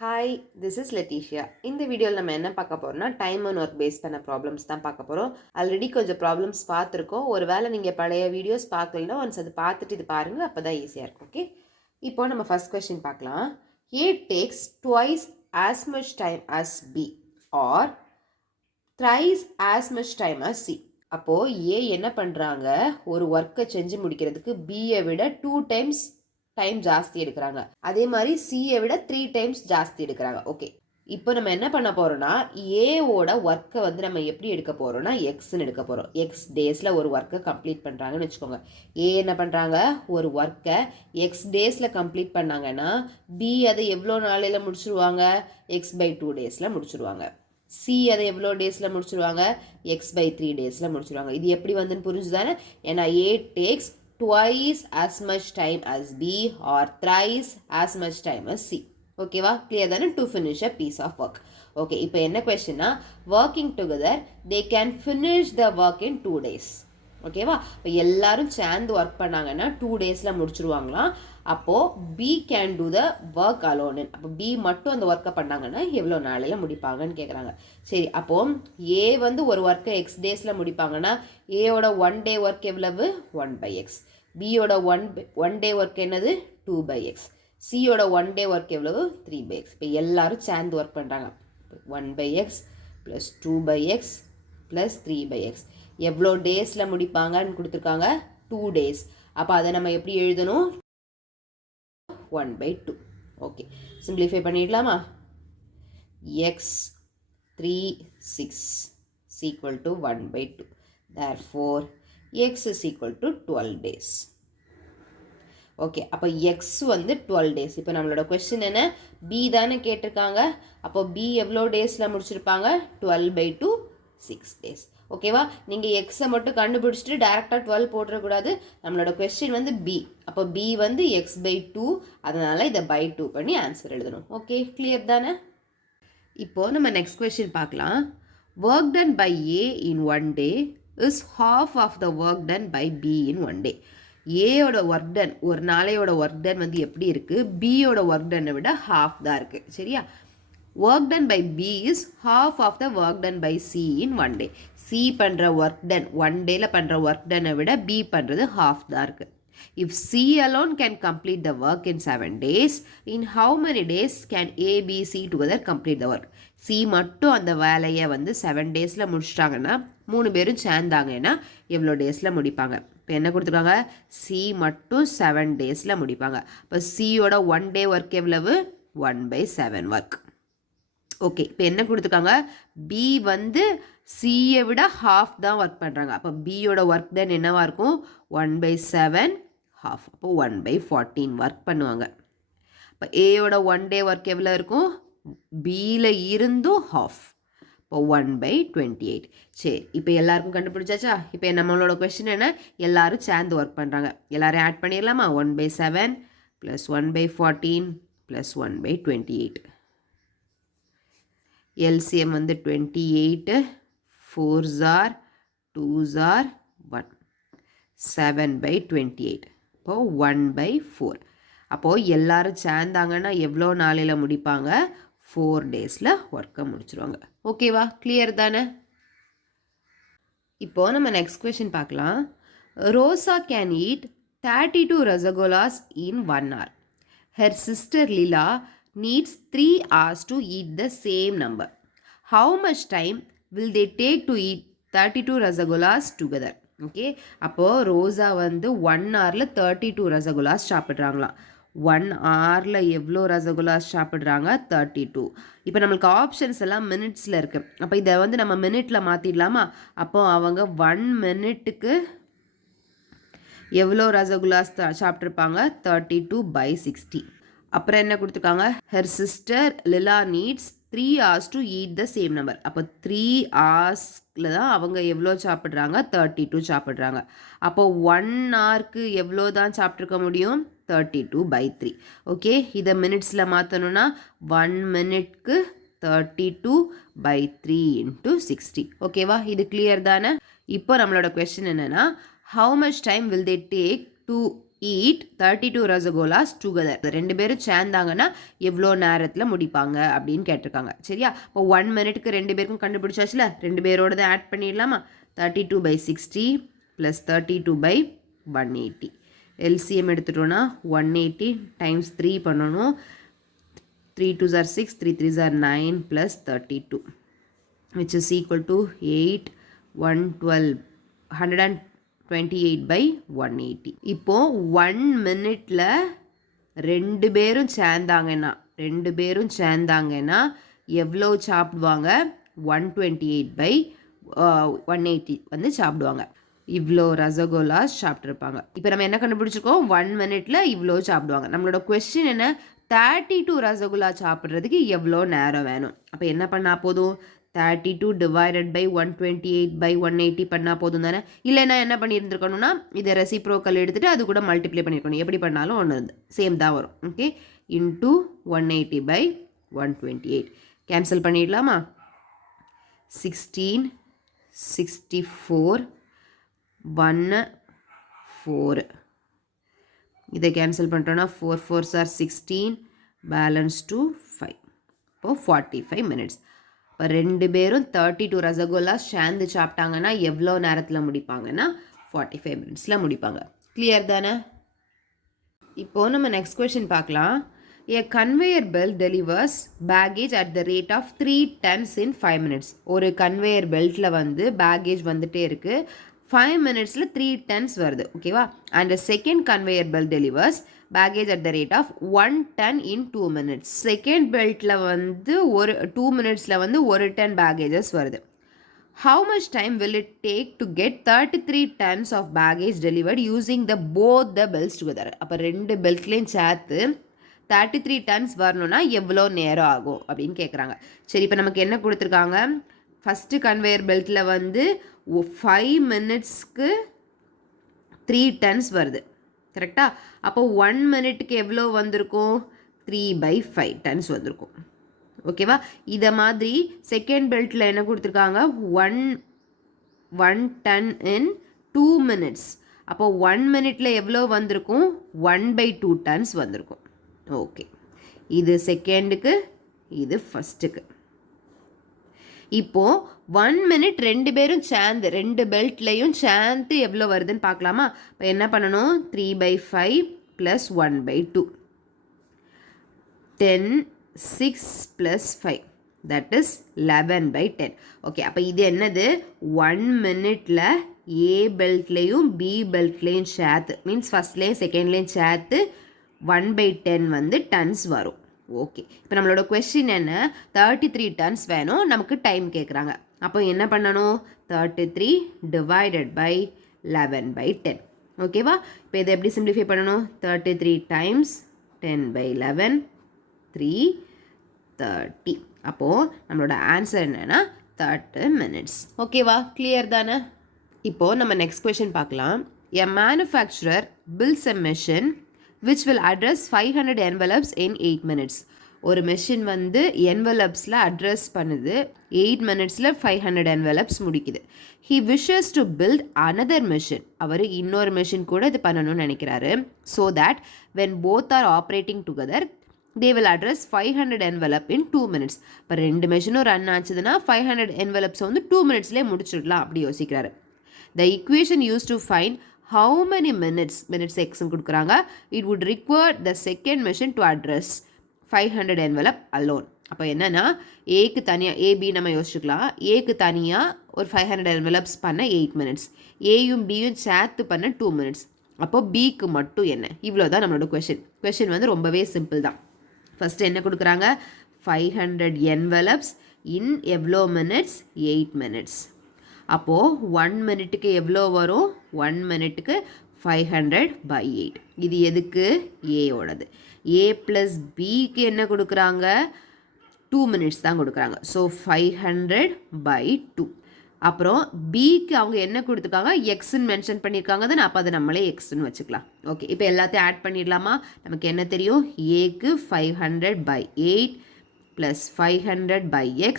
Hi, this is லெட்டிஷியா. இந்த வீடியோவில் நம்ம என்ன பார்க்க போகிறோம்னா டைம் அண்ட் ஒர்க் பேஸ் பண்ண ப்ராப்ளம்ஸ் தான் பார்க்க போகிறோம். ஆல்ரெடி கொஞ்சம் ப்ராப்ளம்ஸ் பார்த்துருக்கோம். ஒரு வேளை நீங்கள் பழைய வீடியோஸ் பார்க்கலன்னா ஒன்ஸ் அது பார்த்துட்டு இது பாருங்கள், அப்போ தான் ஈஸியாக இருக்கும். ஓகே, இப்போ நம்ம ஃபஸ்ட் கொஸ்டின் பார்க்கலாம். A takes twice as much time as B or thrice as much time as C. அப்போது ஏ என்ன பண்ணுறாங்க, ஒரு ஒர்க்கை செஞ்சு முடிக்கிறதுக்கு பியை விட 2 டைம்ஸ் டைம் ஜாஸ்தி எடுக்கிறாங்க. அதே மாதிரி சியை விட 3 டைம்ஸ் ஜாஸ்தி எடுக்கிறாங்க. ஓகே, இப்போ நம்ம என்ன பண்ண போகிறோம்னா ஏவோட ஒர்க்கை வந்து நம்ம எப்படி எடுக்க போகிறோம்னா எக்ஸ்ன்னு எடுக்க போகிறோம். எக்ஸ் டேஸில் ஒரு ஒர்க்கை கம்ப்ளீட் பண்ணுறாங்கன்னு வச்சுக்கோங்க. ஏ என்ன பண்ணுறாங்க, ஒரு ஒர்க்கை எக்ஸ் டேஸில் கம்ப்ளீட் பண்ணாங்கன்னா பி அதை எவ்வளோ நாளையில் முடிச்சுருவாங்க, x/2 டேஸில் முடிச்சுருவாங்க. சி அதை எவ்வளோ டேஸில் முடிச்சுருவாங்க, x/3 டேஸில் முடிச்சுருவாங்க. இது எப்படி வந்துன்னு புரிஞ்சுதானே? ஏன்னா ஏ tax twice as much time as B or thrice as much time as C. ஓகேவா, கிளியர் தானே? To finish a piece of work. Okay, இப்போ என்ன கொஸ்டின்னா working together they can finish the work in 2 days. ஓகேவா, இப்போ எல்லாரும் சேர்ந்து work பண்ணாங்கன்னா 2 டேஸில் முடிச்சுருவாங்களாம். அப்போது B can do the work alone. அப்போ பி மட்டும் அந்த ஒர்க்கை பண்ணாங்கன்னா எவ்வளோ நாளையில் முடிப்பாங்கன்னு கேட்குறாங்க. சரி, அப்போது ஏ வந்து ஒரு ஒர்க்கை எக்ஸ் டேஸில் முடிப்பாங்கன்னா ஏயோட 1 day ஒர்க் எவ்வளவு, 1/x. பியோட ஒன் டே ஒர்க் என்னது, 2/x. சியோட 1 day ஒர்க் எவ்வளவு, 3/x. இப்போ எல்லாரும் சேர்ந்து ஒர்க் பண்ணுறாங்க. 1/x + 2/x + 3/x. எவ்வளோ டேஸில் முடிப்பாங்கன்னு கொடுத்துருக்காங்க, 2 days. அப்போ அதை நம்ம எப்படி எழுதணும், 1/2. ஓகே, சிம்பிளிஃபை பண்ணிடலாமா? x 3 6 is equal to 1/2. Therefore x is equal to 12 days. Okay, அப்போ எக்ஸ் வந்து 12 days. இப்போ நம்மளோட கொஸ்டின் என்ன, பி தானே கேட்டிருக்காங்க. அப்போ பி எவ்வளோ டேஸில் முடிச்சிருப்பாங்க, 12/2 6 days. ஓகேவா, நீங்கள் எக்ஸை மட்டும் கண்டுபிடிச்சிட்டு டேரெக்டாக 12 போட்டுறக்கூடாது. நம்மளோட கொஸ்டின் வந்து பி. அப்போ பி வந்து x/2, அதனால் இதை by2 பண்ணி ஆன்சர் எழுதணும். ஓகே, கிளியர் தானே? இப்போது நம்ம நெக்ஸ்ட் கொஸ்டின் பார்க்கலாம். Work done by A in 1 day is half of the work done by B in 1 day. ஏயோட ஒர்க் டன், ஒரு நாளையோட ஒர்க் டன் வந்து எப்படி இருக்குது, பியோட ஒர்க் டன்னை விட ஹாஃப் தான் இருக்குது. சரியா, work done by B is half of the work done by C in 1 day. C பண்ணுற ஒர்க் டன் 1 டேயில் பண்ணுற ஒர்க் டன்னை விட பி பண்ணுறது ஹாஃப் தான் இருக்குது. If C alone can complete the work in 7 days, in how many days can A, B, C together complete the work? C மட்டும் அந்த வேலையை வந்து 7 daysல முடிச்சிட்டாங்கன்னா 3 பேரும் சேர்ந்தாங்கன்னா எவ்வளோ டேஸில் முடிப்பாங்க? இப்போ என்ன கொடுத்துருக்காங்க, C மட்டும் 7 daysல முடிப்பாங்க. இப்போ சியோட 1 day ஒர்க் எவ்வளவு, 1/7 ஒர்க். ஓகே, இப்போ என்ன கொடுத்துருக்காங்க, பி வந்து சியை விட ஹாஃப் தான் ஒர்க் பண்ணுறாங்க. அப்போ பியோட ஒர்க் டன் என்னவாக இருக்கும், 1/7 ஹாஃப். அப்போ 1/14 ஒர்க் பண்ணுவாங்க. இப்போ ஏயோட 1 day ஒர்க் எவ்வளோ இருக்கும், பியில் இருந்தும் ஹாஃப். இப்போ 1/28. சரி, இப்போ எல்லாருக்கும் கண்டுபிடிச்சாச்சா? இப்போ நம்மளோட கொஸ்டின் என்ன, எல்லாரும் சேர்ந்து ஒர்க் பண்ணுறாங்க. எல்லாரும் ஆட் பண்ணிடலாமா, 1/7 + 1/14 + 1/28. LCM வந்து 28, 4s are 2s are 1, 7/28. அப்போது 1/4. அப்போது எல்லாரும் சேர்ந்தாங்கன்னா எவ்வளோ நாளையில் முடிப்பாங்க, 4 daysல ஒர்க்கை முடிச்சிருவாங்க. ஓகேவா, கிளியர் தானே? இப்போது நம்ம நெக்ஸ்ட் கொஸ்டின் பார்க்கலாம். Rosa can eat 32 rasgullas in 1 hour. Her sister Lila needs 3 hours to eat the same number. How much time will they take to eat 32 ரசகுல்லாஸ் together? Okay, அப்போது ரோசா வந்து 1 hourல 32 ரசகுல்லாஸ் சாப்பிட்றாங்களாம். 1 hourல எவ்வளோ ரசகுல்லாஸ் சாப்பிட்றாங்க, 32. இப்போ நம்மளுக்கு ஆப்ஷன்ஸ் எல்லாம் மினிட்ஸில் இருக்குது. அப்போ இதை வந்து நம்ம மினிட்டில் மாற்றிடலாமா? அப்போ அவங்க 1 minute எவ்வளோ ரசகுல்லாஸ் சாப்பிட்ருப்பாங்க, 32/60. அப்புறம் என்ன கொடுத்துருக்காங்க, her sister Lila needs 3 hours to eat the same number. அப்போ 3 hoursல தான் அவங்க எவ்வளோ சாப்பிட்றாங்க, 32 சாப்பிட்றாங்க. அப்போ 1 hourக்கு எவ்வளோ தான் சாப்பிட்ருக்க முடியும், 32/3. ஓகே, இதை மினிட்ஸில் மாற்றணும்னா 1 minuteக்கு 32/3 × 60. ஓகேவா, இது கிளியர் தானே? இப்போ நம்மளோட கொஸ்டின் என்னென்னா, how much time will they take to eat 32 rasgullas together. ரெண்டு பேரும் சேர்ந்தாங்கன்னா எவ்வளோ நேரத்தில் முடிப்பாங்க அப்படின்னு கேட்டிருக்காங்க. சரியா? இப்போ 1 மினிட்க்கு ரெண்டு பேருக்கும் கண்டுபிடிச்சாச்சுல, ரெண்டு பேரோடதை ஆட் பண்ணிடலாமா? 32/60 ப்ளஸ் 32/180. எல்சிஎம் எடுத்துட்டோன்னா 180 டைம்ஸ் 3 பண்ணணும். 3 2s are 6, 3 3s are 9 plus 32, which is equal to 8, 112, 128/180. இப்போ 1 மினிட்ல ரெண்டு பேரும் சேர்ந்தாங்கன்னா எவ்வளோ சாப்பிடுவாங்க? 128/180 வந்து சாப்பிடுவாங்க. இவ்வளோ ரசகுல்லா சாப்பிட்ருப்பாங்க. இப்போ நம்ம என்ன கண்டுபிடிச்சிருக்கோம்? 1 மினிட்ல இவ்வளோ சாப்பிடுவாங்க. நம்மளோட கொஸ்டின் என்ன? 32 ரசகுல்லா சாப்பிட்றதுக்கு எவ்வளோ நேரம் வேணும்? அப்போ என்ன பண்ணால் போதும்? 32 டிவைடட் பை 128/180 பண்ணால் போதும் தானே? இல்லைன்னா என்ன பண்ணியிருந்துருக்கணும்னா இதை ரெசிப்ரோக்கல் எடுத்துகிட்டு அது கூட மல்டிப்ளை பண்ணியிருக்கணும். எப்படி பண்ணாலும் ஒன்று சேம் தான் வரும். ஓகே, இன்டூ 180/128 கேன்சல் பண்ணிடலாமா? 16, 64, 1 4. இதை கேன்சல் பண்ணிட்டோன்னா 4 4s are 16, பேலன்ஸ் to 5. இப்போ 45 மினிட்ஸ். இப்போ ரெண்டு பேரும் 32 ரசகுல்லா சேர்ந்து சாப்பிட்டாங்கன்னா எவ்வளோ நேரத்தில் முடிப்பாங்கன்னா 45 மினிட்ஸில் முடிப்பாங்க. கிளியர் தானே? இப்போது நம்ம நெக்ஸ்ட் கொஷின் பார்க்கலாம். A conveyor belt delivers baggage at the rate of 3 tons in 5 minutes. ஒரு கன்வேயர் பெல்ட்டில் வந்து பேக்கேஜ் வந்துட்டே இருக்குது. 5 மினிட்ஸில் 3 tons வருது. ஓகேவா? And second conveyor belt delivers package at the rate of 1 ton in 2 minutes. Second பெல்ட்டில் வந்து 2 மினிட்ஸில் வந்து 1 ton பேக்கேஜஸ் வருது. How much time will it take to get 33 tons of baggage delivered using both the belts together? அப்போ ரெண்டு பெல்ட்லேயும் சேர்த்து 33 tons வரணும்னா எவ்வளோ நேரம் ஆகும் அப்படின்னு கேட்குறாங்க. சரி, இப்போ நமக்கு என்ன கொடுத்துருக்காங்க? ஃபஸ்ட்டு கன்வேயர் பெல்ட்டில் வந்து 5 மினிட்ஸ்க்கு 3 tons வருது. கரெக்டாக? அப்போ 1 மினிட்டுக்கு எவ்வளோ வந்திருக்கும்? 3/5 tons வந்திருக்கும். ஓகேவா? இதை மாதிரி செகண்ட் பெல்ட்டில் என்ன கொடுத்துருக்காங்க? 1 ton in 2 minutes. அப்போ 1 மினிட்ல எவ்வளோ வந்திருக்கும்? 1/2 tons வந்திருக்கும். ஓகே, இது செகண்டுக்கு, இது ஃபஸ்ட்டுக்கு. இப்போது 1 மினிட் ரெண்டு பேரும் சேர்ந்து ரெண்டு பெல்ட்லேயும் சேர்ந்து எவ்வளோ வருதுன்னு பார்க்கலாமா? இப்போ என்ன பண்ணணும்? 3/5 + 1/2, 10, 6 + 5, that is 11/10. ஓகே, அப்போ இது என்னது? 1 மினிட்ல ஏ பெல்ட்லேயும் பி பெல்ட்லேயும் சேர்த்து, மீன்ஸ் ஃபஸ்ட்லேயும் செகண்ட்லேயும் சேர்த்து 1/10 வந்து டன்ஸ் வரும். ஓகே, இப்போ நம்மளோட கொஸ்டின் என்ன? 33 tons வேணும், நமக்கு டைம் கேட்குறாங்க. அப்போ என்ன பண்ணணும்? 33 டிவைடட் பை 11/10. ஓகேவா? இப்போ இதை எப்படி சிம்பிளிஃபை பண்ணணும்? 33 டைம்ஸ் 10/11, 330. அப்போது நம்மளோட ஆன்சர் என்னென்னா 30 மினிட்ஸ். ஓகேவா? கிளியர் தானே? இப்போது நம்ம நெக்ஸ்ட் கொஷின் பார்க்கலாம். A manufacturer builds a machine which will address 500 envelopes in 8 minutes. ஒரு மெஷின் வந்து என்வெலப்ஸில் அட்ரஸ் பண்ணுது. 8 மினிட்ஸில் 500 envelopes முடிக்குது. He wishes to build another machine. அவர் இன்னொரு மெஷின் கூட இது பண்ணணும்னு நினைக்கிறாரு. So that when both are operating together, they will address 500 envelope in 2 minutes. இப்போ ரெண்டு மெஷினும் ரன் ஆச்சுதுன்னா 500 envelopes வந்து 2 மினிட்ஸ்லேயே முடிச்சிடலாம் அப்படி யோசிக்கிறாரு. The equation used to find how many minutes x கொடுக்குறாங்க, it would require the second machine to address 500 envelope alone. அப்போ என்னென்னா ஏக்கு தனியாக ஏபி நம்ம யோசிச்சுக்கலாம். ஏக்கு தனியாக ஒரு 500 envelopes பண்ண 8 minutes, ஏயும் பியும் சேர்த்து பண்ண 2 minutes. அப்போது பிக்கு மட்டும் என்ன? இவ்வளோ தான் நம்மளோட கொஷின் வந்து ரொம்பவே சிம்பிள் தான். ஃபஸ்ட்டு என்ன கொடுக்குறாங்க? 500 envelopes in எவ்வளோ மினிட்ஸ்? 8 minutes. அப்போது 1 மினிட்டுக்கு எவ்வளோ வரும்? 1 மினிட்டுக்கு 500/8. இது எதுக்கு? ஏயோடது. ஏ ப்ளஸ் பிக்கு என்ன கொடுக்குறாங்க? 2 மினிட்ஸ் தான் கொடுக்குறாங்க. ஸோ 500/2. அப்புறம் பிக்கு அவங்க என்ன கொடுத்துருக்காங்க? எக்ஸ்ன்னு மென்ஷன் பண்ணியிருக்காங்க தானே, அப்போ அதை நம்மளே எக்ஸ்ன்னு வச்சுக்கலாம். ஓகே, இப்போ எல்லாத்தையும் ஆட் பண்ணிடலாமா? நமக்கு என்ன தெரியும்? ஏக்கு 500/8 ப்ளஸ் 500/x.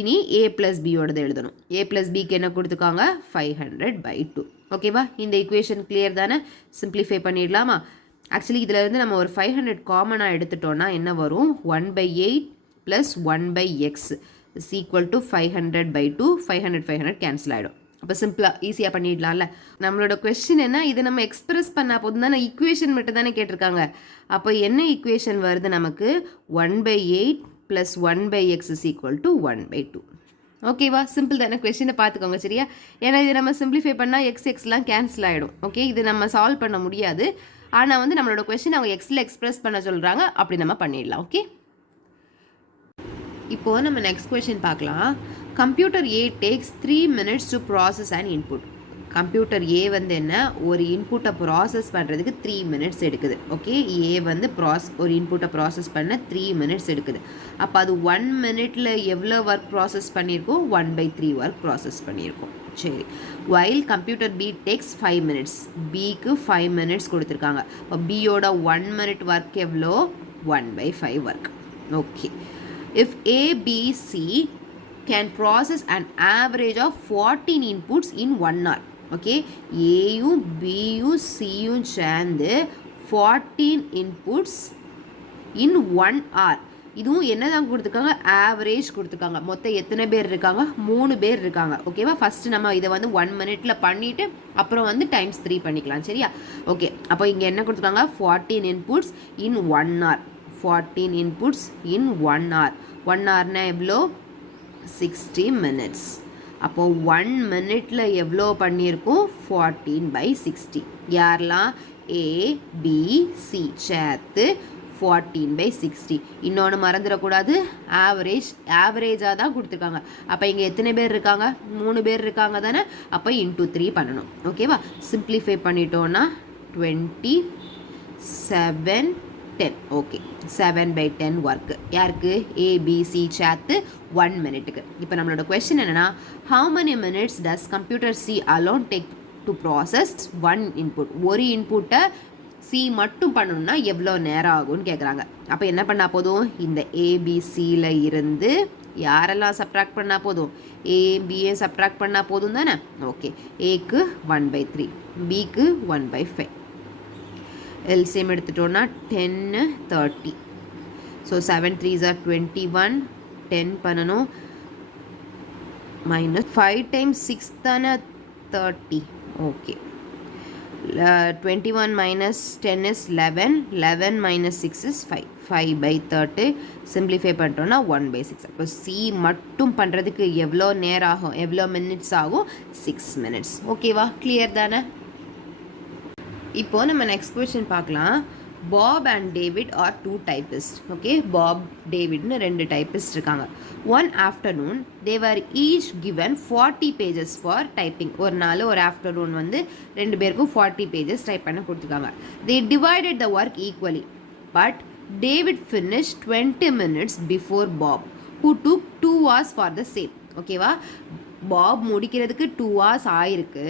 இனி ஏ ப்ளஸ் பியோடது எழுதணும். ஏ ப்ளஸ் பிக்கு என்ன கொடுத்துருக்காங்க? 500/2. ஓகேவா? இந்த ஈக்குவேஷன் கிளியர் தானே? சிம்பிளிஃபை பண்ணிடலாமா? ஆக்சுவலி இதில் இருந்து நம்ம ஒரு 500 காமனாக எடுத்துட்டோன்னா என்ன வரும்? 1/8 + 1/x is equal to 500/2. 500 cancel ஆகிடும். அப்போ சிம்பிளாக ஈஸியாக பண்ணிடலாம்ல. நம்மளோட கொஸ்டின் என்ன, இது நம்ம எக்ஸ்பிரஸ் பண்ணால் போதும் தானே, ஈக்குவேஷன் மட்டும் தானே கேட்டிருக்காங்க. அப்போ என்ன ஈக்குவேஷன் வருது நமக்கு? 1/8 + 1/x is equal to 1/2. ஓகேவா? சிம்பிள் தானே. கொஸ்டினை பார்த்துக்கோங்க சரியா? ஏன்னா இது நம்ம சிம்பிளிஃபை பண்ணால் எக்ஸ்லாம் கேன்சல் ஆகிடும். ஓகே, இது நம்ம சால்வ் பண்ண முடியாது. ஆனால் வந்து நம்மளோட கொஸ்டின் அவங்க எக்ஸில் எக்ஸ்பிரஸ் பண்ண சொல்கிறாங்க, அப்படி நம்ம பண்ணிடலாம். ஓகே, இப்போது நம்ம நெக்ஸ்ட் கொஸ்டின் பார்க்கலாம். Computer A takes 3 minutes to process and input. Computer A வந்து என்ன, ஒரு இன்புட்டை ப்ராசஸ் பண்ணுறதுக்கு 3 minutes எடுக்குது. ஓகே, ஏ வந்து ஒரு இன்புட்டை ப்ராசஸ் பண்ண 3 minutes எடுக்குது. அப்போ அது 1 minute எவ்வளோ ஒர்க் ப்ராசஸ் பண்ணியிருக்கோம்? 1/3 ஒர்க் ப்ராசஸ் பண்ணியிருக்கோம். சரி, while computer B takes 5 minutes. பிக்கு 5 minutes கொடுத்துருக்காங்க. இப்போ பியோட 1 minute ஒர்க் எவ்வளோ? 1/5 work. Okay, if ABC can process an average of 14 inputs in 1 hour. Okay, ஏயும் பியும் சியும் சேர்ந்து 14 inputs in 1 hour. இதுவும் என்ன தான் கொடுத்துருக்காங்க? ஆவரேஜ் கொடுத்துருக்காங்க. மொத்தம் எத்தனை பேர் இருக்காங்க? 3 பேர் இருக்காங்க. ஓகேவா? ஃபஸ்ட்டு நம்ம இதை வந்து 1 minute பண்ணிவிட்டு அப்புறம் வந்து ×3 பண்ணிக்கலாம். சரியா? ஓகே, அப்போ இங்கே என்ன கொடுத்துருக்காங்க? 14 inputs in 1 hour. 14 inputs in 1 hour. 1 hourனா எவ்வளோ? 60 minutes. அப்போது 1 minute எவ்வளோ பண்ணியிருக்கோம்? 14/60. யாரெல்லாம்? A, B, C சேர்த்து 14/60. இன்னொன்று மறந்துடக்கூடாது, ஆவரேஜாக தான் கொடுத்துருக்காங்க. அப்போ இங்கே எத்தனை பேர் இருக்காங்க? 3 பேர் இருக்காங்க தானே. அப்போ ×3 பண்ணணும். ஓகேவா? சிம்பிளிஃபை பண்ணிட்டோன்னா 20, 7, 10. ஓகே, 7/10 ஒர்க்கு யாருக்கு? ABC சேர்த்து 1 minute. இப்போ நம்மளோட கொஸ்டின் என்னென்னா, how many minutes does computer C alone take to process 1 input? ஒரு இன்புட்டை சி மட்டும் பண்ணணும்னா எவ்வளோ நேரம் ஆகும்னு கேட்குறாங்க. அப்போ என்ன பண்ணால் போதும்? இந்த ஏபிசியில் இருந்து யாரெல்லாம் சப்ட்ராக்ட் பண்ணால் போதும்? ஏபிஏ சப்ட்ராக்ட் பண்ணால் போதும் தானே. ஓகே, ஏக்கு 1/3, பிக்கு 1/5. எல்சிஎம் எடுத்துட்டோன்னா 10, 30. So 7 3s are 21. 10 பண்ணணும், -5 × 6 தானே 30. Okay, 21 - 10 is 11. 11 - 6 is 5. 5/30. சிம்பிளிஃபை பண்ணிட்டோன்னா 1/6. அப்போ சி மட்டும் பண்ணுறதுக்கு எவ்வளோ நேரம் ஆகும்? எவ்வளோ மினிட்ஸ் ஆகும்? 6 minutes. ஓகேவா? கிளியர் தானே? இப்போது நம்ம நெக்ஸ்ட் கொஸ்டின் பார்க்கலாம். Bob and David are 2 typists. ஓகே, பாப் டேவிட்னு 2 typists இருக்காங்க. One afternoon they were each given 40 pages for typing. ஒரு நாள் ஒரு ஆஃப்டர்நூன் வந்து 2 பேருக்கும் 40 pages டைப் பண்ண கொடுத்துருக்காங்க. They divided the work equally, but David finish 20 minutes before Bob, who took 2 hours for the same. ஓகேவா? பாப் முடிக்கிறதுக்கு 2 hours ஆயிருக்கு,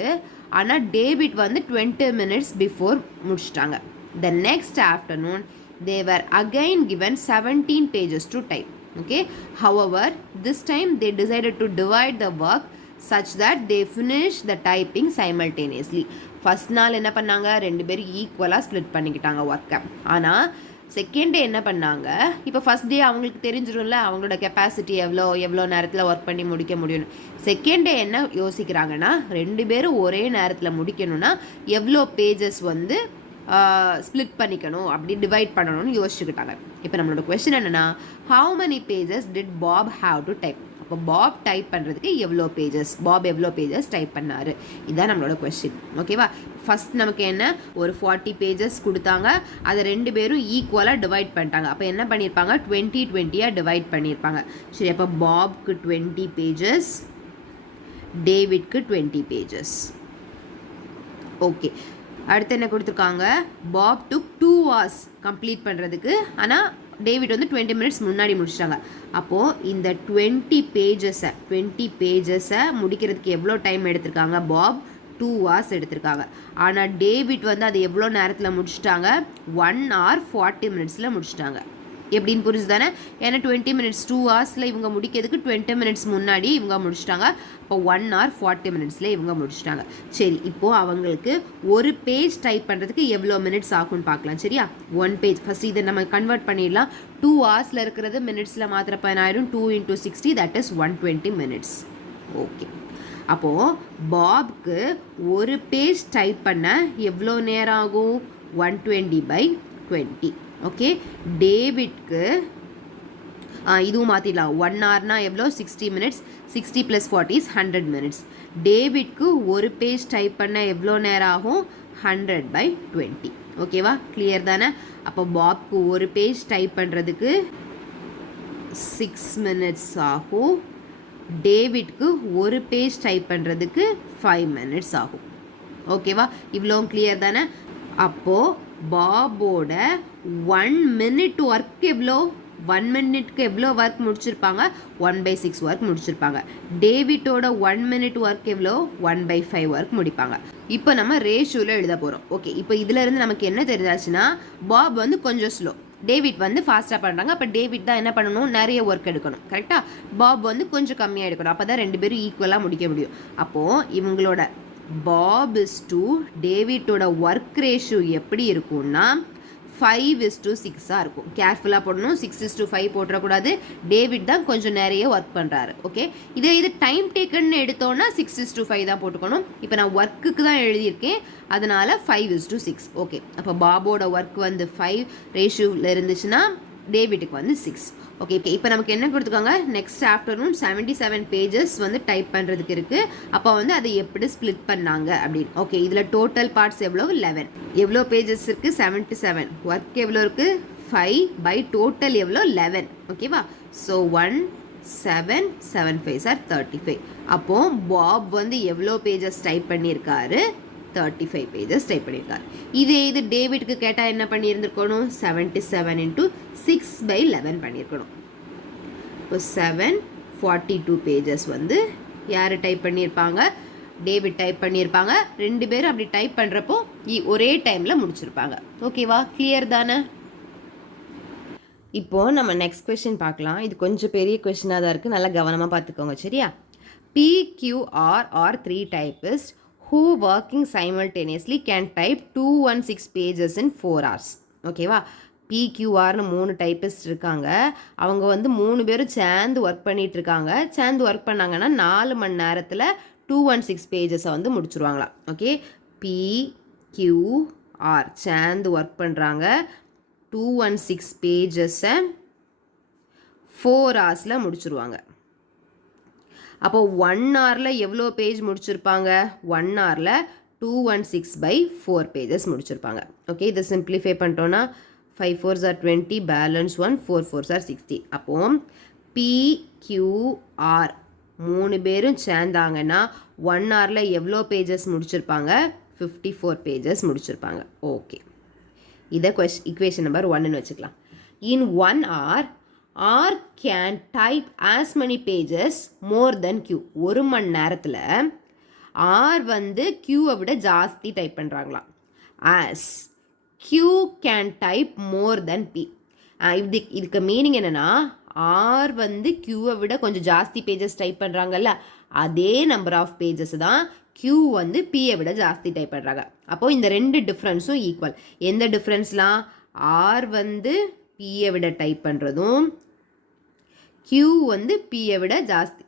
ஆனால் டேவிட் வந்து 20 minutes பிஃபோர் முடிச்சிட்டாங்க. The next afternoon they were again given 17 pages to type. Okay, however this time they decided to divide the work such that they finish the typing simultaneously. First நாள் என்ன பண்ணாங்க? 2 பேரும் ஈக்குவலாக split பண்ணிக்கிட்டாங்க ஒர்க்கை. ஆனால் second day என்ன பண்ணாங்க? இப்போ ஃபஸ்ட் டே அவங்களுக்கு தெரிஞ்சிடும்ல அவங்களோட கெப்பாசிட்டி எவ்வளோ நேரத்தில் ஒர்க் பண்ணி முடிக்க முடியும்னு. செகண்ட் டே என்ன யோசிக்கிறாங்கன்னா, 2 பேரும் ஒரே நேரத்தில் முடிக்கணும்னா எவ்வளோ பேஜஸ் வந்து ஸ்ப்ளிட் பண்ணிக்கணும், அப்படி டிவைட் பண்ணணும்னு யோசிச்சுக்கிட்டாங்க. இப்போ நம்மளோட கொஸ்டின் என்னென்னா, how many pages did Bob have to type? அப்போ பாப் டைப் பண்ணுறதுக்கு எவ்வளோ பேஜஸ், பாப் எவ்வளோ பேஜஸ் டைப் பண்ணார், இதுதான் நம்மளோட கொஸ்டின். ஓகேவா? ஃபஸ்ட் நமக்கு என்ன, ஒரு 40 pages கொடுத்தாங்க, அதை 2 பேரும் ஈக்குவலாக டிவைட் பண்ணிட்டாங்க. அப்போ என்ன பண்ணியிருப்பாங்க? 20 டிவைட் பண்ணியிருப்பாங்க. சரி, அப்போ பாப்க்கு 20 pages, டேவிட்க்கு 20 pages. ஓகே, அடுத்து என்ன கொடுத்துருக்காங்க? பாப் டுக் 2 hours கம்ப்ளீட் பண்ணுறதுக்கு, ஆனால் டேவிட் வந்து 20 minutes முன்னாடி முடிச்சிட்டாங்க. அப்போது இந்த 20 pages முடிக்கிறதுக்கு எவ்வளோ டைம் எடுத்திருக்காங்க? பாப் 2 hours எடுத்திருக்காங்க. ஆனால் டேவிட் வந்து அது எவ்வளோ நேரத்தில் முடிச்சிட்டாங்க? 1 hour 40 minutes முடிச்சிட்டாங்க. எப்படின்னு புரிஞ்சு தானே? ஏன்னா 20 minutes 2 ஹவர்ஸில் இவங்க முடிக்கிறதுக்கு 20 minutes முன்னாடி இவங்க முடிச்சிட்டாங்க. இப்போ 1 hour 40 minutesல இவங்க முடிச்சிட்டாங்க. சரி, இப்போது அவங்களுக்கு ஒரு பேஜ் டைப் பண்ணுறதுக்கு எவ்வளோ மினிட்ஸ் ஆகும்னு பார்க்கலாம். சரியா? 1 பேஜ் ஃபஸ்ட் இதை நம்ம கன்வெர்ட் பண்ணிடலாம். 2 ஹவர்ஸில் இருக்கிறது மினிட்ஸில் மாத்திரப்ப ஆயிரும். 2 into 60 that is 120 minutes. Okay, அப்போது பாப்க்கு ஒரு பேஜ் டைப் பண்ண எவ்வளோ நேரம் ஆகும்? 120/20. ஓகே, டேவிட்க்கு இதுவும் மாற்றிடலாம். 1 hourனா எவ்வளோ? 60 minutes. 60 + 40 is 100 minutes. டேவிட்க்கு ஒரு பேஜ் டைப் பண்ண எவ்வளோ நேரம் ஆகும்? 100/20. ஓகேவா? கிளியர் தானே? அப்போ பாப்க்கு ஒரு பேஜ் டைப் பண்ணுறதுக்கு 6 minutes ஆகும். டேவிட்க்கு ஒரு பேஜ் டைப் பண்ணுறதுக்கு 5 minutes ஆகும். ஓகேவா? இவ்வளோ கிளியர் தானே? அப்போது பாபோட 1 minute ஒர்க் எவ்வளோ? 1 minuteக்கு எவ்வளோ ஒர்க் முடிச்சிருப்பாங்க? 1/6 ஒர்க் முடிச்சிருப்பாங்க. டேவிட்டோட 1 minute ஒர்க் எவ்வளோ? 1/5 ஒர்க் முடிப்பாங்க. இப்போ நம்ம ரேஷியோவில் எழுத போகிறோம். ஓகே, இப்போ இதிலேருந்து நமக்கு என்ன தெரிஞ்சாச்சுன்னா, பாப் வந்து கொஞ்சம் ஸ்லோ, டேவிட் வந்து ஃபாஸ்ட்டாக பண்ணுறாங்க. அப்போ டேவிட் தான் என்ன பண்ணணும்? நிறைய ஒர்க் எடுக்கணும். கரெக்டாக? பாப் வந்து கொஞ்சம் கம்மியாக எடுக்கணும். அப்போ தான் 2 பேரும் ஈக்குவலாக முடிக்க முடியும். அப்போது இவங்களோட பாப் இஸ் டு டேவிட்டோட ஒர்க் ரேஷியோ எப்படி இருக்கும்னா 5:6 இருக்கும். கேர்ஃபுல்லாக போடணும். 6:5 போட்டுறக்கூடாது. டேவிட் தான் கொஞ்சம் நிறைய ஒர்க் பண்ணுறாரு. ஓகே, இது டைம் டேக்கன்னு எடுத்தோன்னா 6:5 தான் போட்டுக்கணும். இப்போ நான் ஒர்க்குக்கு தான் எழுதியிருக்கேன், அதனால் 5:6. ஓகே, அப்போ பாபோட ஒர்க் வந்து 5 ரேஷியோவில் இருந்துச்சுன்னா டேவிட்டுக்கு வந்து 6. ஓகே, இப்போ நமக்கு என்ன கொடுத்துருக்காங்க? நெக்ஸ்ட் ஆஃப்டர்நூன் 77 பேஜஸ் வந்து டைப் பண்ணுறதுக்கு இருக்குது. அப்போ வந்து அதை எப்படி ஸ்ப்ளிட் பண்ணாங்க அப்படின்னு. ஓகே, இதில் டோட்டல் பார்ட்ஸ் எவ்வளோ? 11. எவ்வளோ பேஜஸ் இருக்குது? 77. ஒர்க் எவ்வளோ இருக்குது? 5 டோட்டல் எவ்வளோ? 11. ஓகேவா? So 1 7 7 5 are 35. அப்போது பாப் வந்து எவ்வளோ பேஜஸ் டைப் பண்ணியிருக்காரு? 35 பேஜஸ் டைப் பண்ணியிருக்காரு. இது டேவிட்க்கு கேட்டால் என்ன பண்ணியிருந்துருக்கணும்? 77 into 6/11 பண்ணியிருக்கணும். இப்போ 742 பேஜஸ் வந்து யார் டைப் பண்ணியிருப்பாங்க? டேவிட் டைப் பண்ணியிருப்பாங்க. 2 பேரும் அப்படி டைப் பண்ணுறப்போ ஒரே டைமில் முடிச்சிருப்பாங்க. ஓகேவா? கிளியர் தானே? இப்போது நம்ம நெக்ஸ்ட் கொஸ்டின் பார்க்கலாம். இது கொஞ்சம் பெரிய கொஸ்டினாக தான் இருக்குது, நல்லா கவனமாக பார்த்துக்கோங்க. சரியா? PQR are 3 typists who working simultaneously can type 216 pages in 4 hours. ஓகேவா? PQRனு 3 டைப்பிஸ்ட் இருக்காங்க. அவங்க வந்து 3 பேரும் சேர்ந்து ஒர்க் பண்ணிட்டு இருக்காங்க. சேர்ந்து ஒர்க் பண்ணாங்கன்னா 4 மணி நேரத்தில் 216 பேஜஸை வந்து முடிச்சுருவாங்களாம். ஓகே, PQR சேர்ந்து ஒர்க் பண்ணுறாங்க. 216 பேஜஸை 4 ஹவர்ஸில் முடிச்சுருவாங்க. அப்போ 1 hourல எவ்வளோ பேஜ் முடிச்சிருப்பாங்க? 1 hourல 216/4 பேஜஸ் முடிச்சிருப்பாங்க. ஓகே, இதை சிம்பிளிஃபை பண்ணிட்டோன்னா 5 4s are 20, balance 1, 4 4s are 60. அப்போ PQR 3 பேரும் சேர்ந்தாங்கன்னா 1 hourல எவ்வளோ பேஜஸ் முடிச்சிருப்பாங்க? 54 பேஜஸ் முடிச்சிருப்பாங்க. ஓகே, இதை இக்குவேஷன் நம்பர் 1ன்னு வச்சுக்கலாம். இன் 1 hour R can type as many pages more than Q. 1 மணி நேரத்தில் R வந்து Qவை விட ஜாஸ்தி டைப் பண்ணுறாங்களாம். as Q can type more than P. இதுக்கு மீனிங் என்னென்னா, R வந்து Qவை விட கொஞ்சம் ஜாஸ்தி பேஜஸ் டைப் பண்ணுறாங்கல்ல, அதே நம்பர் ஆஃப் பேஜஸ் தான் Q வந்து Pயை விட ஜாஸ்தி டைப் பண்ணுறாங்க. அப்போது இந்த 2 டிஃப்ரென்ஸும் ஈக்குவல். எந்த டிஃப்ரென்ஸ்லாம்? R வந்து Pயை விட டைப் பண்ணுறதும் Q வந்து Pயை விட ஜாஸ்தி.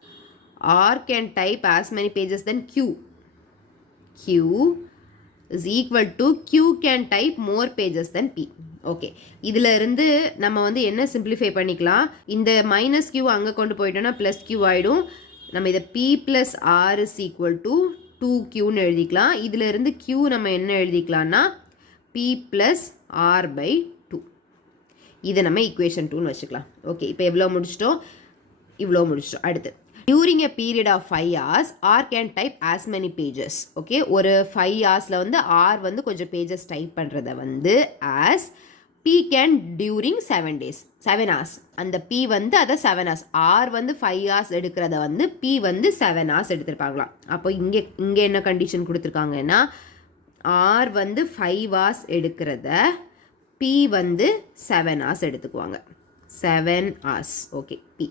R can type as many pages than Q. Q is equal to Q can type more pages than P. Okay, இதில் இருந்து நம்ம வந்து என்ன சிம்பிளிஃபை பண்ணிக்கலாம்? இந்த மைனஸ் Q அங்கே கொண்டு போயிட்டோன்னா ப்ளஸ் Q ஆகிடும். நம்ம இதை P + R is equal to 2Qன்னு எழுதிக்கலாம். இதில் இருந்து Q நம்ம என்ன எழுதிக்கலாம்னா P + R/2. இதை நம்ம equation 2ன்னு வச்சுக்கலாம். ஓகே, இப்போ எவ்வளோ முடிச்சிட்டோம்? இவ்வளோ முடிச்சிட்டோம். அடுத்து, during a period of 5 hours R can type as many pages. Okay, ஒரு 5 ஹவர்ஸில் வந்து R வந்து கொஞ்சம் பேஜஸ் டைப் பண்ணுறத வந்து as P can during 7 days 7 hours. அந்த P வந்து அதை 7 hours. R வந்து 5 hours எடுக்கிறத வந்து P வந்து 7 hours எடுத்திருப்பாங்களாம். அப்போ இங்கே என்ன கண்டிஷன் கொடுத்துருக்காங்கன்னா, R வந்து 5 hours எடுக்கிறத P வந்து 7 hours எடுத்துக்குவாங்க. 7 hours. Okay P.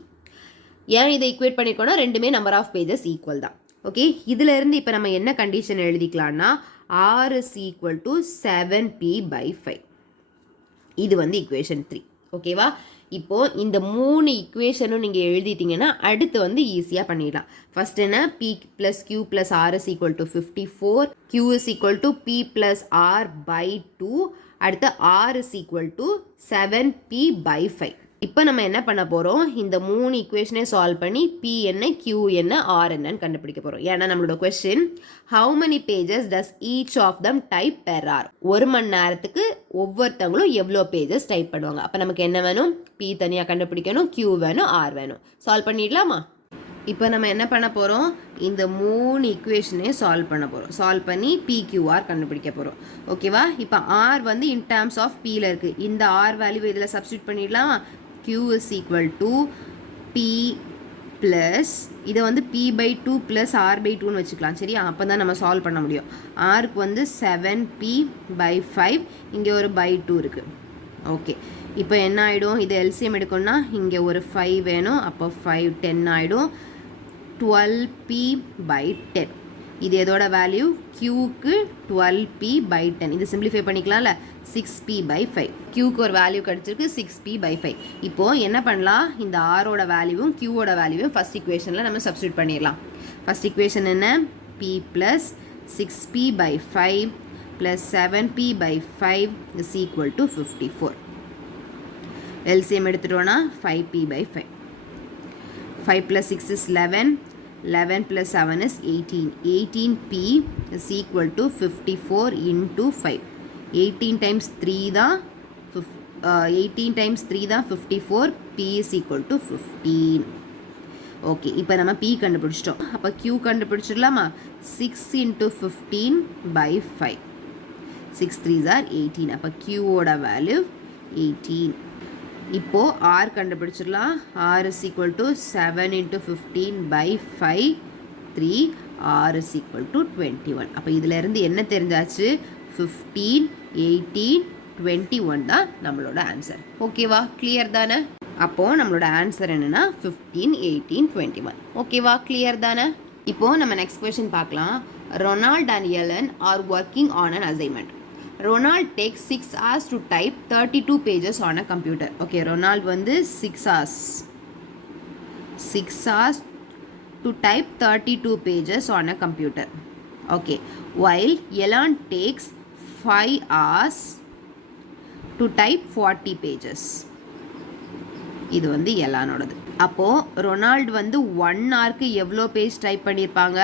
ஏன் இதை ஈக்குவேட் பண்ணியிருக்கோன்னா ரெண்டுமே நம்பர் ஆஃப் பேஜஸ் ஈக்குவல் தான். ஓகே, இதிலேருந்து இப்போ நம்ம என்ன condition எழுதிக்கலாம்னா R is equal to 7P/5. இது வந்து ஈக்குவேஷன் 3. ஓகேவா? இப்போது இந்த 3 ஈக்குவேஷனும் நீங்கள் எழுதிட்டீங்கன்னா அடுத்து வந்து ஈஸியாக பண்ணிடலாம். ஃபர்ஸ்ட் என்ன, P + Q + R is equal to 54, Q is equal to P + R/2, அடுத்து R is equal to 7P/5. இப்போ நம்ம என்ன பண்ண போகிறோம், இந்த 3 ஈக்குவேஷனே சால்வ் பண்ணி P என்ன, Q என்ன, R என்னன்னு கண்டுபிடிக்க போகிறோம். ஏன்னா நம்மளோட question how many pages does each of them type per hour? ஒரு மணி நேரத்துக்கு ஒவ்வொருத்தவங்களும் எவ்வளோ பேஜஸ் டைப் பண்ணுவாங்க. அப்போ நமக்கு என்ன வேணும், P தனியாக கண்டுபிடிக்கணும், Q வேணும், R வேணும். சால்வ் பண்ணிடலாமா? இப்போ நம்ம என்ன பண்ண போகிறோம், இந்த 3 ஈக்குவேஷனே சால்வ் பண்ண போகிறோம். சால்வ் பண்ணி PQR கண்டுபிடிக்க போகிறோம். ஓகேவா? இப்போ R வந்து இன் டேர்ம்ஸ் ஆஃப் Pயில் இருக்குது. இந்த R வேல்யூ இதில் சப்ஸ்டியூட் பண்ணிடலாமா? Q is equal to P plus இதை வந்து P/2 plus R/2ன்னு வச்சுக்கலாம். சரியா? அப்போ தான் நம்ம சால்வ் பண்ண முடியும். Rக்கு வந்து 7P/5, இங்கே ஒரு /2 இருக்குது. ஓகே, இப்போ என்ன ஆகிடும், இது எல்சிஎம் எடுக்கணும்னா இங்கே ஒரு 5 வேணும். அப்போ 5 10 ஆகிடும். 12P/10. இது எதோட வேல்யூ, Qக்கு 12P/10. இது சிம்பிளிஃபை பண்ணிக்கலாம்ல, 6P/5. Qக்கு ஒரு வேல்யூ கிடச்சிருக்கு 6P/5. இப்போது என்ன பண்ணலாம், இந்த Rஓட வேல்யூவும் Qவோட வேல்யூவும் ஃபஸ்ட் ஈக்குவேஷனில் நம்ம சப்ஸ்டியூட் பண்ணிடலாம். ஃபஸ்ட் ஈக்குவேஷன் என்ன, P + 6P/5 + 7P/5 is equal to 54. LCM எடுத்துட்டோன்னா 5P/5. 5 + 6 is 11. 11 + 7 is 18. 18P is equal to 54 into 5. 18 times 3 தான் 54. P is equal to 15. Okay, இப்போ நம்ம P கண்டுபிடிச்சிட்டோம். அப்போ Q கண்டுபிடிச்சிடலாமா? 6 into 15/5. 6 3s are 18. அப்போ Qவோட வேல்யூ 18. இப்போது R கண்டுபிடிச்சிடலாம். R is equal to 7 into 15/5, 3. R is equal to 21. அப்போ இதிலேருந்து என்ன தெரிஞ்சாச்சு, 15, 18, 21 தான் நம்மளோட ஆன்சர். ஓகேவா? கிளியர் தானே? அப்போது நம்மளோட ஆன்சர் என்னென்னா 15, 18, 21. ஓகேவா? கிளியர் தானே? இப்போது நம்ம நெக்ஸ்ட் கொஸ்டின் பார்க்கலாம். Ronald and Ellen are working on an assignment. Ronald takes 6 hours to type 32 pages on a computer. Okay, Ronald வந்து 6 hours to type 32 pages on a computer. Okay, while Ellen takes 5 hours to type 40 pages. இது வந்து எல்லானோடது. அப்போது Ronald வந்து 1 ஹவருக்கு எவ்வளோ page type பண்ணியிருப்பாங்க,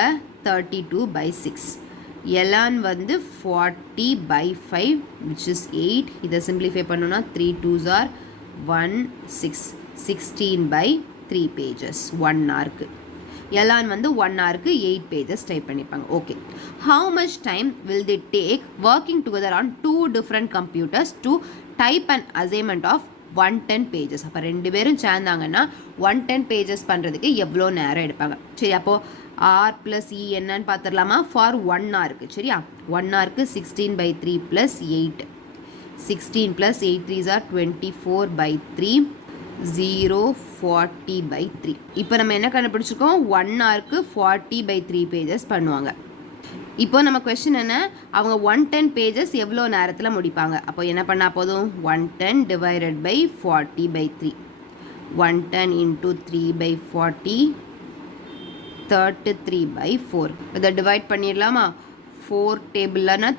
32/6. Elon வந்து 40/5 which is 8. இதை சிம்பிளிஃபை பண்ணோன்னா 3 2s are 1 6. 16/3 pages 1 ஹவருக்கு. எலான் வந்து 1 ஹவருக்கு 8 pages டைப் பண்ணிப்பாங்க. Okay, how much time will they take working together on 2 different computers to type an assignment of 110 pages? அப்போ 2 பேரும் சேர்ந்தாங்கன்னா 110 pages பண்ணுறதுக்கு எவ்வளோ நேரம் எடுப்பாங்க? சரி, அப்போது R plus E என்னன்னு பார்த்துடலாமா? ஃபார் 1 ஹவருக்கு. சரியா? 1 ஹவருக்கு 16/3 plus 8. 16 plus 8 3s are 24/3. 0 40/3. இப்போ நம்ம என்ன கண்டுபிடிச்சிருக்கோம், 1 ஹவருக்கு 40/3 pages பண்ணுவாங்க. இப்போ நம்ம கொஸ்டின் என்ன, அவங்க 110 pages எவ்வளோ நேரத்தில் முடிப்பாங்க? அப்போ என்ன பண்ணால் போதும், 110 divided by 40/3. 110 into 3/40, 33/4. இதை டிவைட் பண்ணிடலாமா? 4 டேபிள்னா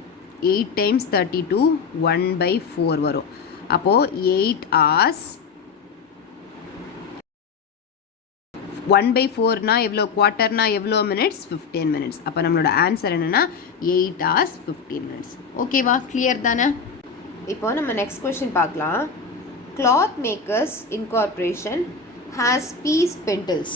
8 times 32, 1/4 வரும். அப்போது 8 hours 1/4னா எவ்வளோ, குவார்ட்டர்னா எவ்வளோ மினிட்ஸ், 15 minutes. அப்போ நம்மளோட ஆன்சர் என்னென்னா 8 hours 15 minutes. ஓகேவா? கிளியர் தானே? இப்போ நம்ம நெக்ஸ்ட் கொஸ்டின் பார்க்கலாம். Cloth makers incorporation has P spindles,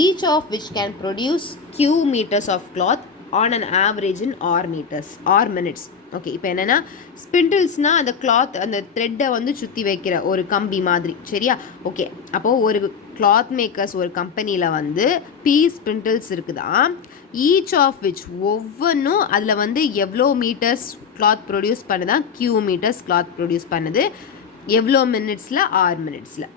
each of which can produce Q meters of cloth on an average in R minutes. Okay, இப்போ என்னென்னா ஸ்பிண்டில்ஸ்னால் அந்த கிளாத், அந்த த்ரெட்டை வந்து சுற்றி வைக்கிற ஒரு கம்பி மாதிரி. சரியா? ஓகே, அப்போது ஒரு கிளாத் மேக்கர்ஸ் ஒரு கம்பெனியில் வந்து P ஸ்பிண்டில்ஸ் இருக்குதான். ஈச் ஆஃப் விச், ஒவ்வொன்றும் அதில் வந்து எவ்வளோ மீட்டர்ஸ் கிளாத் ப்ரொடியூஸ் பண்ணுதான், Q மீட்டர்ஸ் கிளாத் ப்ரொடியூஸ் பண்ணுது. எவ்வளோ மினிட்ஸில்? 6 மினிட்ஸில்.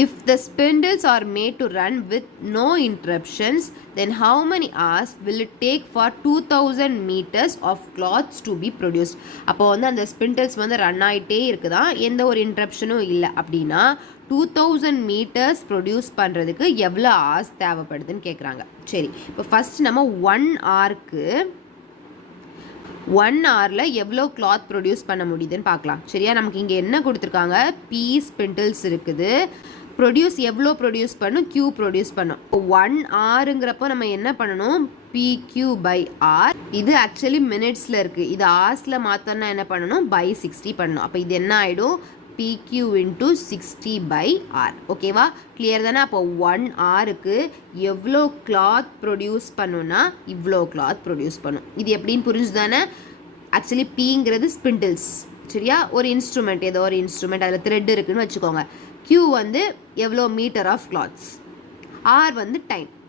If the spindles are made to run with no interruptions, then how many hours will it take for 2000 meters of cloths to be produced? அப்போ வந்து அந்த spindles வந்து run ஆகிட்டே இருக்குதான், எந்த ஒரு இன்ட்ரப்ஷனும் இல்லை அப்படின்னா 2000 மீட்டர்ஸ் ப்ரொடியூஸ் பண்ணுறதுக்கு எவ்வளோ ஹார்ஸ் தேவைப்படுதுன்னு கேட்குறாங்க. சரி, இப்போ ஃபஸ்ட் நம்ம 1 ஹவருக்கு 1 ஹவரில் எவ்வளோ கிளாத் ப்ரொடியூஸ் பண்ண முடியுதுன்னு பார்க்கலாம். சரியா, நமக்கு இங்கே என்ன கொடுத்துருக்காங்க? பி ஸ்பிண்டில்ஸ் இருக்குது. ப்ரொடியூஸ் எவ்வளோ ப்ரொடியூஸ் பண்ணும்? Q ப்ரொடியூஸ் பண்ணும். 1 ஹவருங்கிறப்போ நம்ம என்ன பண்ணணும்? PQ/R. இது ஆக்சுவலி மினிட்ஸில் இருக்குது, இது ஹார்ஸில் மாற்றோன்னா என்ன பண்ணணும்? by 60 பண்ணணும். அப்போ இது என்ன ஆகிடும்? PQ into 60/R. ஓகேவா, கிளியர் தானே? அப்போ 1 ஹவருக்கு எவ்வளோ கிளாத் ப்ரொடியூஸ் பண்ணுன்னா இவ்வளோ கிளாத் ப்ரொடியூஸ் பண்ணும். இது எப்படின்னு புரிஞ்சு தானே? ஆக்சுவலி Pங்கிறது ஸ்பிண்டில்ஸ். சரியா, ஒரு இன்ஸ்ட்ருமெண்ட், ஏதோ ஒரு இன்ஸ்ட்ருமெண்ட், அதில் த்ரெட் இருக்குதுன்னு வச்சுக்கோங்க. Q வந்து எவ்வளோ மீட்டர் ஆஃப் கிளாத்ஸ், R வந்து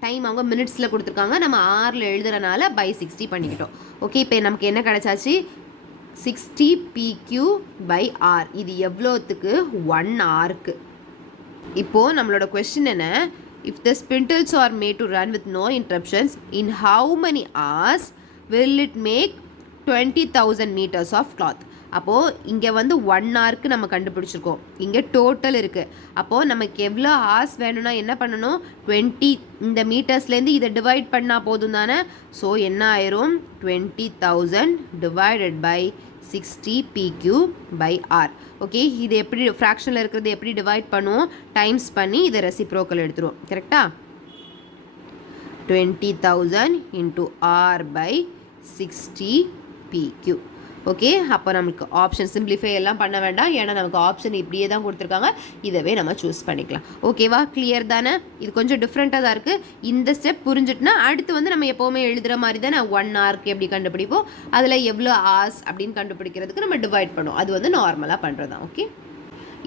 டைம் அவங்க மினிட்ஸில் கொடுத்துருக்காங்க, நம்ம ஆரில் எழுதுறனால by 60 பண்ணிக்கிட்டோம். ஓகே, இப்போ நமக்கு என்ன கிடச்சாச்சு? 60 PQ/R. இது எவ்வளோத்துக்கு? 1 ஹவருக்கு. இப்போது நம்மளோட கொஸ்டின் என்ன? If the spindles are made to run with no interruptions, in how many hours will it make 20,000 meters of cloth? அப்போது இங்கே வந்து 1 ஹவருக்கு நம்ம கண்டுபிடிச்சிருக்கோம், இங்கே டோட்டல் இருக்குது. அப்போது நமக்கு எவ்வளோ ஹார்ஸ் வேணும்னா என்ன பண்ணணும்? 20 இந்த மீட்டர்ஸ்லேருந்து இதை டிவைட் பண்ணால் போதும் தானே? ஸோ என்ன ஆயிரும்? 20,000 divided by 60 PQ/R. ஓகே, இது எப்படி ஃப்ராக்ஷனில் இருக்கிறது எப்படி டிவைட் பண்ணுவோம்? டைம்ஸ் பண்ணி இதை ரெசிப்ரோக்கல் எடுத்துருவோம். கரெக்டாக? 20,000 into R/60 PQ. ஓகே, அப்போ நமக்கு ஆப்ஷன் சிம்பிளிஃபை எல்லாம் பண்ண வேண்டாம், ஏன்னா நமக்கு ஆப்ஷன் இப்படியே தான் கொடுத்துருக்காங்க, இதவே நம்ம சூஸ் பண்ணிக்கலாம். ஓகேவா, கிளியர் தானே? இது கொஞ்சம் டிஃப்ரெண்ட்டாக தான் இருக்குது. இந்த ஸ்டெப் புரிஞ்சுட்டுனா அடுத்து வந்து நம்ம எப்போவுமே எழுதுகிற மாதிரி தான் 1 ஹவருக்கு எப்படி கண்டுபிடிப்போம், அதில் எவ்வளோ ஹார்ஸ் அப்படின்னு கண்டுபிடிக்கிறதுக்கு நம்ம டிவைட் பண்ணுவோம். அது வந்து நார்மலாக பண்ணுறது தான். ஓகே,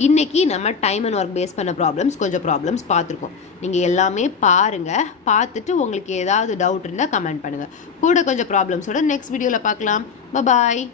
இன்றைக்கி நம்ம டைம் அண்ட் ஒர்க் பேஸ் பண்ண கொஞ்சம் ப்ராப்ளம்ஸ் பார்த்துருக்கோம். நீங்கள் எல்லாமே பாருங்கள், பார்த்துட்டு உங்களுக்கு ஏதாவது டவுட் இருந்தால் கமெண்ட் பண்ணுங்கள். கூட கொஞ்சம் ப்ராப்ளம்ஸோட நெக்ஸ்ட் வீடியோவில் பார்க்கலாம். பாய்.